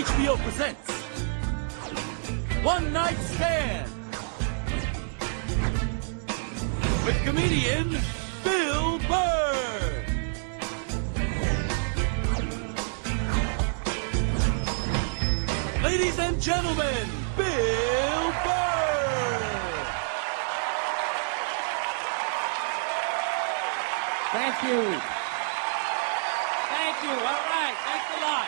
HBO presents One Night Stand with comedian Bill Burr. Ladies and gentlemen, Bill Burr. Thank you. Thank you. All right. Thanks a lot.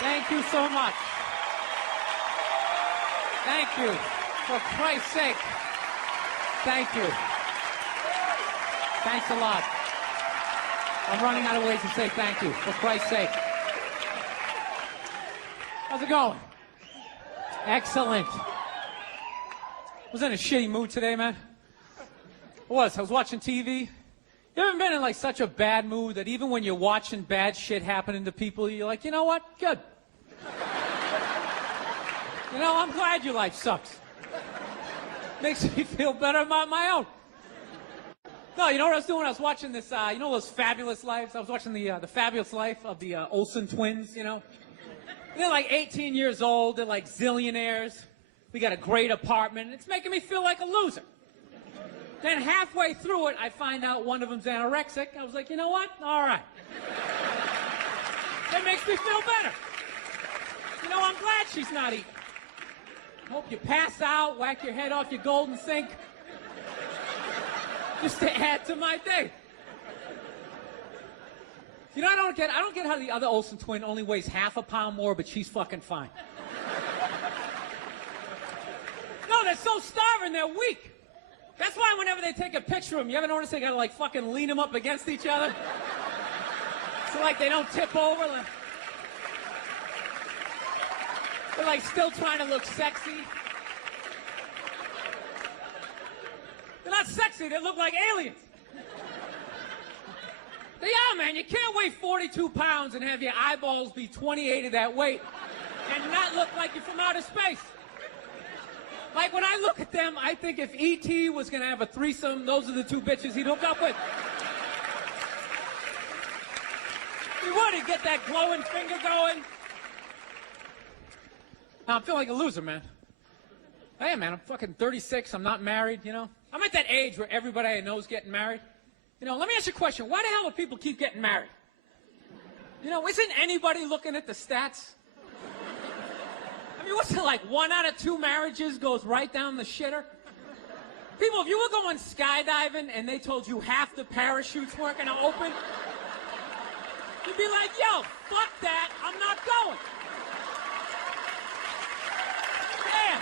Thank you so much. Thank you. For Christ's sake. Thank you. Thanks a lot. I'm running out of ways to say thank you. For Christ's sake. How's it going? Excellent. I was in a shitty mood today, man. I was watching TV. You ever been in like such a bad mood that even when you're watching bad shit happening to people, you're like, you know what? Good. You know, I'm glad your life sucks. Makes me feel better about my own. No, you know what I was doing? I was watching this, you know those Fabulous Lives? I was watching the Fabulous Life of the Olsen twins, you know? They're like 18 years old. They're like zillionaires. We got a great apartment. It's making me feel like a loser. Then halfway through it, I find out one of them's anorexic. I was like, you know what? All right. That makes me feel better. You know, I'm glad she's not eating. Hope you pass out, whack your head off your golden sink. Just to add to my day. You know, I don't get how the other Olsen twin only weighs half a pound more, but she's fucking fine. No, they're so starving, they're weak. That's why whenever they take a picture of them, you ever notice they gotta like fucking lean them up against each other? So like they don't tip over. Like, they're like still trying to look sexy. They're not sexy, they look like aliens. They are, man. You can't weigh 42 pounds and have your eyeballs be 28 of that weight and not look like you're from outer space. Like, when I look at them, I think if E.T. was going to have a threesome, those are the two bitches he'd hook up with. He would. He'd get that glowing finger going. Now, I'm feeling like a loser, man. Hey, man, I'm fucking 36. I'm not married, you know? I'm at that age where everybody I know is getting married. You know, let me ask you a question. Why the hell do people keep getting married? You know, isn't anybody looking at the stats? I mean, what's it like? 1 out of 2 marriages goes right down the shitter? People, if you were going skydiving and they told you half the parachutes weren't going to open, you'd be like, yo, fuck that, I'm not going. Damn.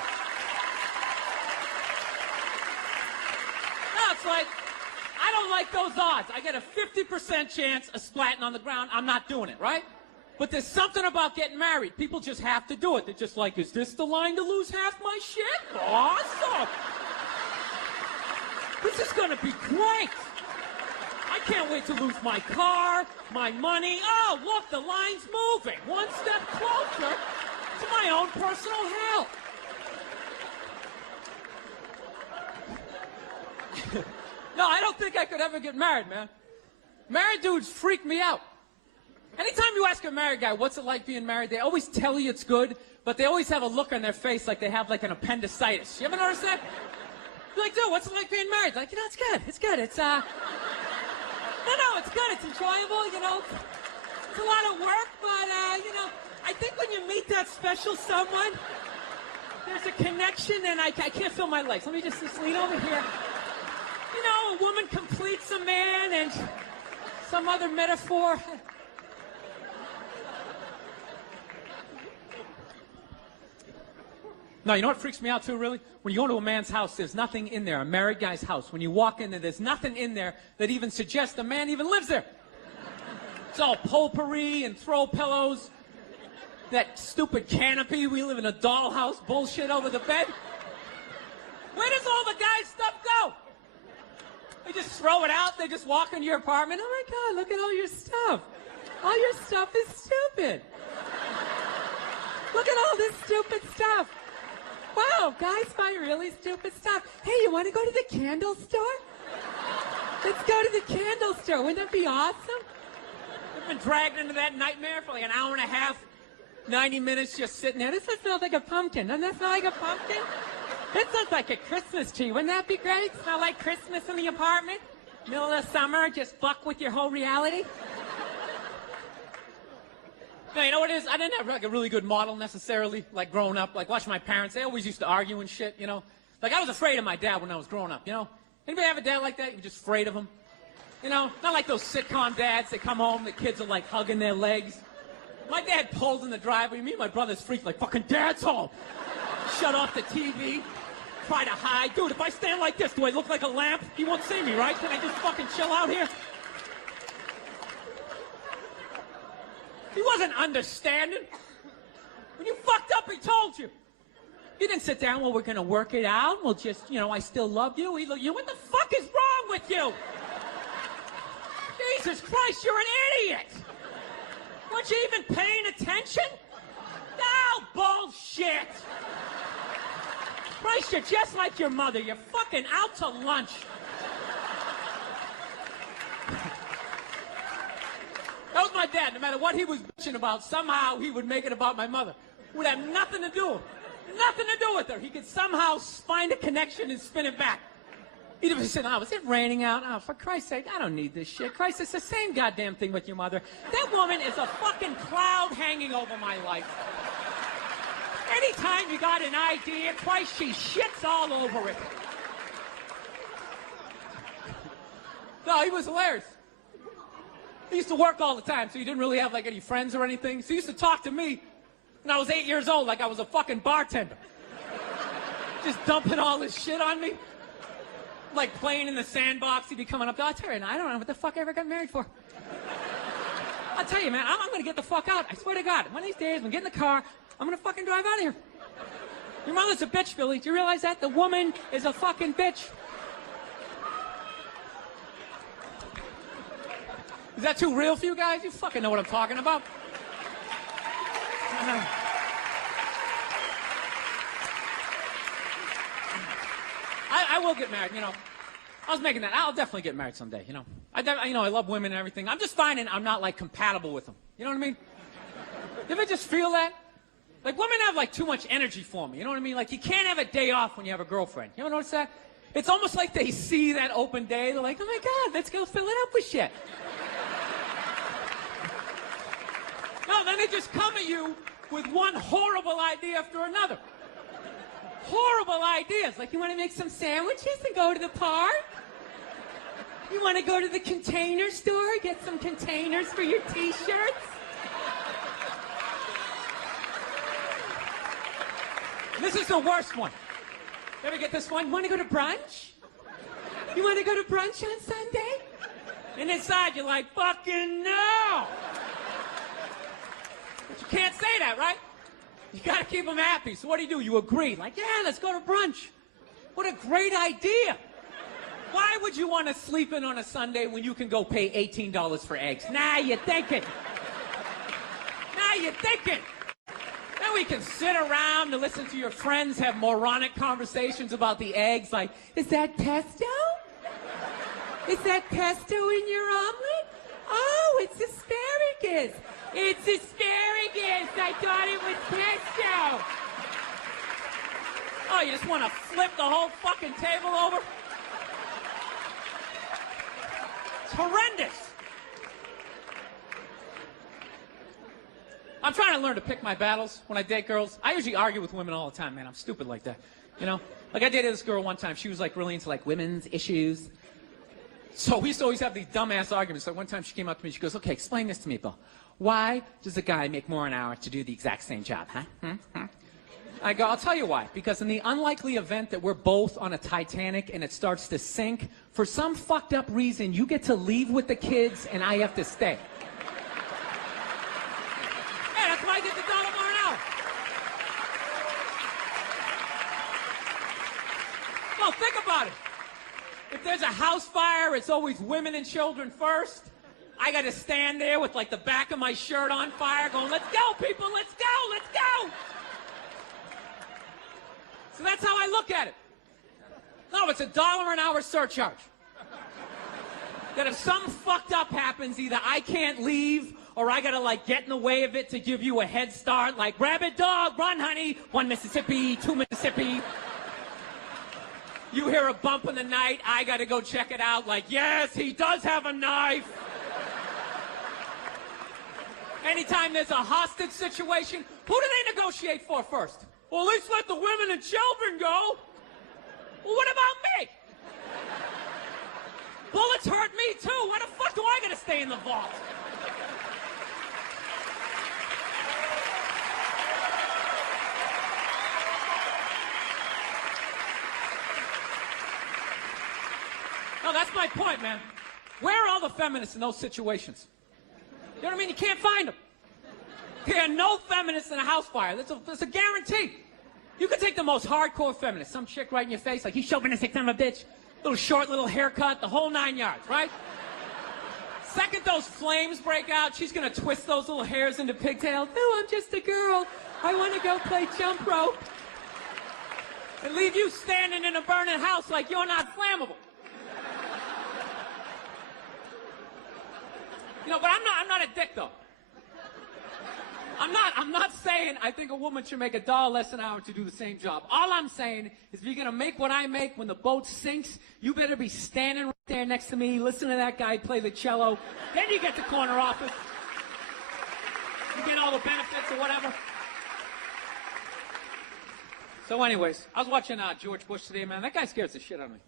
No, it's like, I don't like those odds. I get a 50% chance of splatting on the ground. I'm not doing it, right? But there's something about getting married. People just have to do it. They're just like, is this the line to lose half my shit? Awesome. This is going to be great. I can't wait to lose my car, my money. Oh, look, the line's moving. One step closer to my own personal hell. No, I don't think I could ever get married, man. Married dudes freak me out. Anytime you ask a married guy, what's it like being married, they always tell you it's good, but they always have a look on their face like they have like an appendicitis. You ever notice that? You're like, dude, what's it like being married? Like, you know, it's good. It's good. It's, no, it's good. It's enjoyable, you know. It's a lot of work, but, you know, I think when you meet that special someone, there's a connection, and I can't feel my legs. Let me just lean over here. You know, a woman completes a man, and some other metaphor. No, you know what freaks me out too, really? When you go to a man's house, there's nothing in there, a married guy's house. When you walk in there, there's nothing in there that even suggests the man even lives there. It's all potpourri and throw pillows. That stupid canopy, we live in a dollhouse bullshit over the bed. Where does all the guy's stuff go? They just throw it out, they just walk into your apartment. Oh my God, look at all your stuff. All your stuff is stupid. Look at all this stupid stuff. Wow, guys buy really stupid stuff. Hey, you want to go to the candle store? Let's go to the candle store. Wouldn't that be awesome? I've been dragged into that nightmare for like an hour and a half. 90 minutes just sitting there. This smells like a pumpkin. Doesn't that smell like a pumpkin? This looks like a Christmas tree. Wouldn't that be great? Smell like Christmas in the apartment? Middle of summer, just fuck with your whole reality? No, you know what it is? I didn't have like a really good model necessarily, like growing up. Like watching my parents, they always used to argue and shit, you know? Like I was afraid of my dad when I was growing up, you know? Anybody have a dad like that? You're just afraid of him? You know? Not like those sitcom dads that come home, the kids are like hugging their legs. My dad pulls in the driveway, me and my brother's freaked like, fucking dad's home. Shut off the TV, try to hide. Dude, if I stand like this, do I look like a lamp? He won't see me, right? Can I just fucking chill out here? He wasn't understanding. When you fucked up, he told you. He didn't sit down, well, we're going to work it out. We'll just, you know, I still love you. He looked, what the fuck is wrong with you? Jesus Christ, you're an idiot. Weren't you even paying attention? No, bullshit. Christ, you're just like your mother. You're fucking out to lunch. That was my dad. No matter what he was bitching about, somehow he would make it about my mother. It would have nothing to do with her. He could somehow find a connection and spin it back. He'd have said, oh, is it raining out? Oh, for Christ's sake, I don't need this shit. Christ, it's the same goddamn thing with your mother. That woman is a fucking cloud hanging over my life. Anytime you got an idea, Christ, she shits all over it. No, he was hilarious. He used to work all the time, so he didn't really have, like, any friends or anything. So he used to talk to me when I was 8 years old like I was a fucking bartender. Just dumping all this shit on me. Like playing in the sandbox, he'd be coming up. I'll tell you, I don't know what the fuck I ever got married for. I'll tell you, man, I'm going to get the fuck out. I swear to God. One of these days, I'm going to get in the car. I'm going to fucking drive out of here. Your mother's a bitch, Billy. Do you realize that? The woman is a fucking bitch. Is that too real for you guys? You fucking know what I'm talking about. I will get married, you know. I was making that. I'll definitely get married someday, you know. I love women and everything. I'm just finding I'm not, like, compatible with them. You know what I mean? You ever just feel that? Like, women have, like, too much energy for me. You know what I mean? Like, you can't have a day off when you have a girlfriend. You ever notice that? It's almost like they see that open day. They're like, oh, my God, let's go fill it up with shit. No, then they just come at you with one horrible idea after another. Horrible ideas. Like, you want to make some sandwiches and go to the park? You want to go to the container store, get some containers for your T-shirts? This is the worst one. You ever get this one? You want to go to brunch? You want to go to brunch on Sunday? And inside you're like, fucking no! But you can't say that, right? You gotta keep them happy. So what do? You agree. Like, yeah, let's go to brunch. What a great idea. Why would you want to sleep in on a Sunday when you can go pay $18 for eggs? Now you're thinking. Now you're thinking. Then we can sit around and listen to your friends have moronic conversations about the eggs. Like, is that pesto? Is that pesto in your omelet? Oh, it's asparagus. It's asparagus. I thought it was pesto. Oh, you just want to flip the whole fucking table over? It's horrendous. I'm trying to learn to pick my battles when I date girls. I usually argue with women all the time, man. I'm stupid like that, you know? Like, I dated this girl one time. She was, like, really into, like, women's issues. So we used to always have these dumbass arguments. Like, one time she came up to me. She goes, okay, explain this to me, Bill. Why does a guy make more an hour to do the exact same job, huh? I go, I'll tell you why. Because in the unlikely event that we're both on a Titanic and it starts to sink, for some fucked up reason, you get to leave with the kids and I have to stay. Yeah, that's why I get the $1 more an hour. Well, think about it. If there's a house fire, it's always women and children first. I got to stand there with, like, the back of my shirt on fire going, let's go, people, let's go, let's go. So that's how I look at it. No, it's $1 an hour surcharge. That if something fucked up happens, either I can't leave or I gotta, like, get in the way of it to give you a head start, like, rabid dog, run, honey, 1 Mississippi, 2 Mississippi. You hear a bump in the night, I gotta go check it out, like, yes, he does have a knife. Anytime there's a hostage situation, who do they negotiate for first? Well, at least let the women and children go. Well, what about me? Bullets hurt me, too. Why the fuck do I gotta stay in the vault? No, that's my point, man. Where are all the feminists in those situations? You know what I mean? You can't find them. There are no feminists in a house fire. That's a guarantee. You could take the most hardcore feminist, some chick right in your face, like, you chauvinistic son of a bitch, little short, little haircut, the whole 9 yards, right? Second those flames break out, she's gonna twist those little hairs into pigtails. No, I'm just a girl. I want to go play jump rope. And leave you standing in a burning house like you're not flammable. You know, but I'm not a dick, though. I'm not saying I think a woman should make $1 less an hour to do the same job. All I'm saying is if you're going to make what I make when the boat sinks, you better be standing right there next to me, listen to that guy play the cello. Then you get the corner office. You get all the benefits or whatever. So anyways, I was watching George Bush today, man. That guy scares the shit out of me.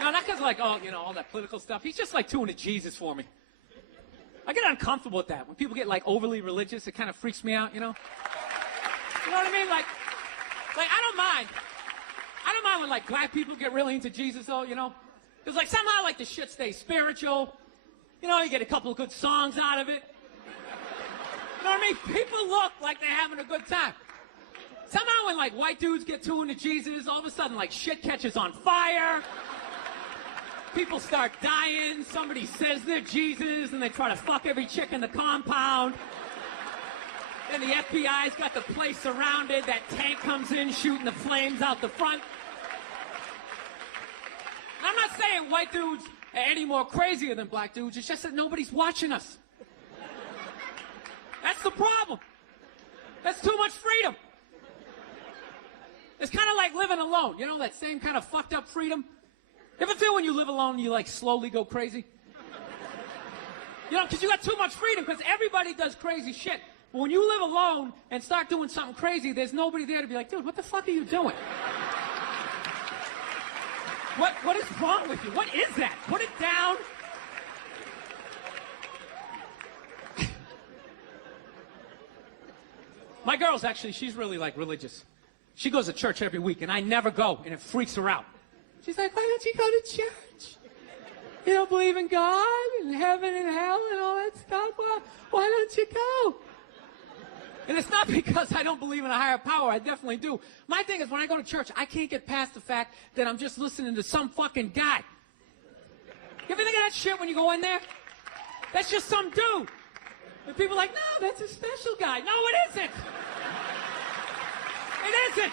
No, not because, like, oh, you know, all that political stuff. He's just, like, too into Jesus for me. I get uncomfortable with that. When people get, like, overly religious, it kind of freaks me out, you know? You know what I mean? Like I don't mind. I don't mind when, like, black people get really into Jesus, though, you know? Because, like, somehow, like, the shit stays spiritual. You know, you get a couple of good songs out of it. You know what I mean? People look like they're having a good time. Somehow when, like, white dudes get too into Jesus, all of a sudden, like, shit catches on fire. People start dying, somebody says they're Jesus, and they try to fuck every chick in the compound. Then the FBI's got the place surrounded, that tank comes in shooting the flames out the front. And I'm not saying white dudes are any more crazier than black dudes, it's just that nobody's watching us. That's the problem. That's too much freedom. It's kind of like living alone, you know, that same kind of fucked up freedom. You ever feel when you live alone, you, like, slowly go crazy? You know, because you got too much freedom, because everybody does crazy shit. But when you live alone and start doing something crazy, there's nobody there to be like, dude, what the fuck are you doing? What is wrong with you? What is that? Put it down. My girl's actually, she's really, like, religious. She goes to church every week, and I never go, and it freaks her out. She's like, why don't you go to church? You don't believe in God and heaven and hell and all that stuff? Why don't you go? And it's not because I don't believe in a higher power. I definitely do. My thing is when I go to church, I can't get past the fact that I'm just listening to some fucking guy. You ever think of that shit when you go in there? That's just some dude. And people are like, no, that's a special guy. No, it isn't. It isn't.